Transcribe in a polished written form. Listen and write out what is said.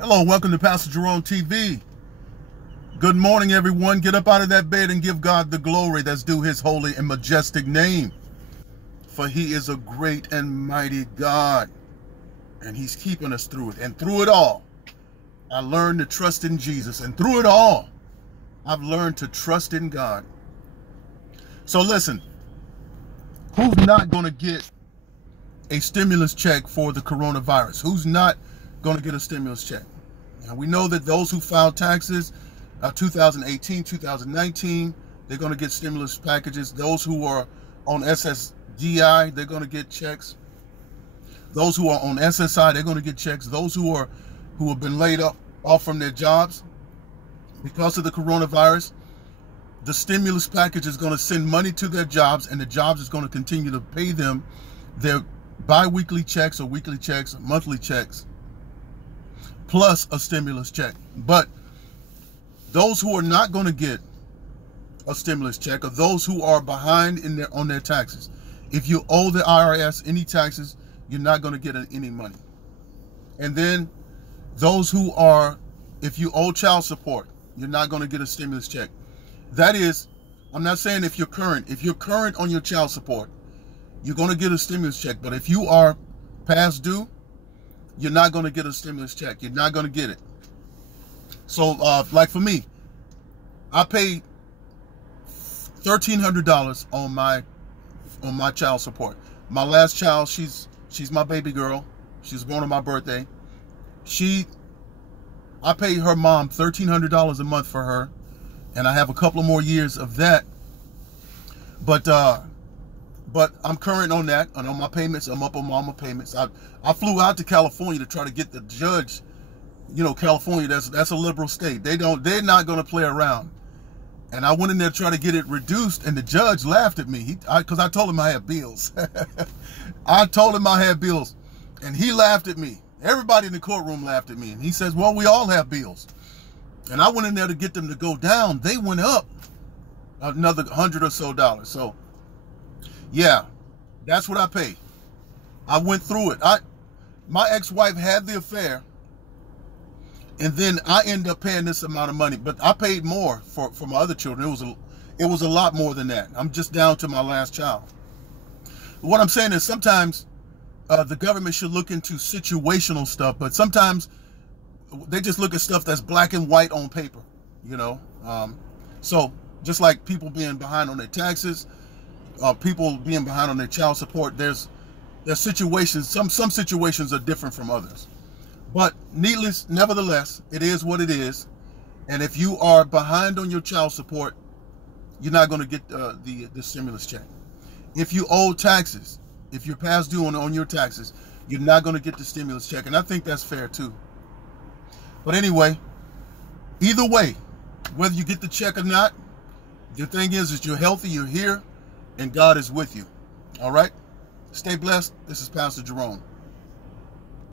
Hello, welcome to Pastor Jerone TV. Good morning, everyone. Get up out of that bed and give God the glory that's due his holy and majestic name. For he is a great and mighty God, and he's keeping us through it. And through it all, I learned to trust in Jesus. And through it all, I've learned to trust in God. So listen, who's not going to get a stimulus check for the coronavirus? Who's not going to get a stimulus check? And we know that those who filed taxes 2018, 2019, they're going to get stimulus packages. Those who are on SSDI, they're going to get checks. Those who are on SSI, they're going to get checks. Those who have been laid off from their jobs because of the coronavirus, the stimulus package is going to send money to their jobs, and the jobs is going to continue to pay them their bi-weekly checks or weekly checks, or monthly checks, plus a stimulus check. But those who are not going to get a stimulus check are those who are behind on their taxes. If you owe the IRS any taxes, you're not going to get any money. And then those who are, if you owe child support, you're not going to get a stimulus check. That is, I'm not saying if you're current on your child support, you're going to get a stimulus check. But if you are past due, you're not going to get a stimulus check. You're not going to get it. So, like for me, I paid $1,300 on my child support. My last child, she's my baby girl. She was born on my birthday. I paid her mom $1,300 a month for her, and I have a couple of more years of that. But I'm current on that, and on my payments. I'm up on all my payments. I flew out to California to try to get the judge. You know, California, that's a liberal state. They're not going to play around. And I went in there to try to get it reduced, and the judge laughed at me because I told him I had bills. I told him I had bills, and he laughed at me. Everybody in the courtroom laughed at me, and he says, "Well, we all have bills." And I went in there to get them to go down. They went up another $100 or so. So, yeah, that's what I paid. I went through it. My ex-wife had the affair, and then I ended up paying this amount of money. But I paid more for my other children. It was a lot more than that. I'm just down to my last child. What I'm saying is sometimes the government should look into situational stuff, but sometimes they just look at stuff that's black and white on paper, you know. So just like people being behind on their taxes, people being behind on their child support, there's situations. Some situations are different from others. But nevertheless, it is what it is. And if you are behind on your child support, you're not going to get the stimulus check. If you owe taxes, if you're past due on your taxes, you're not going to get the stimulus check. And I think that's fair too. But anyway, either way, whether you get the check or not, the thing is you're healthy, you're here, and God is with you. All right? Stay blessed. This is Pastor Jerome.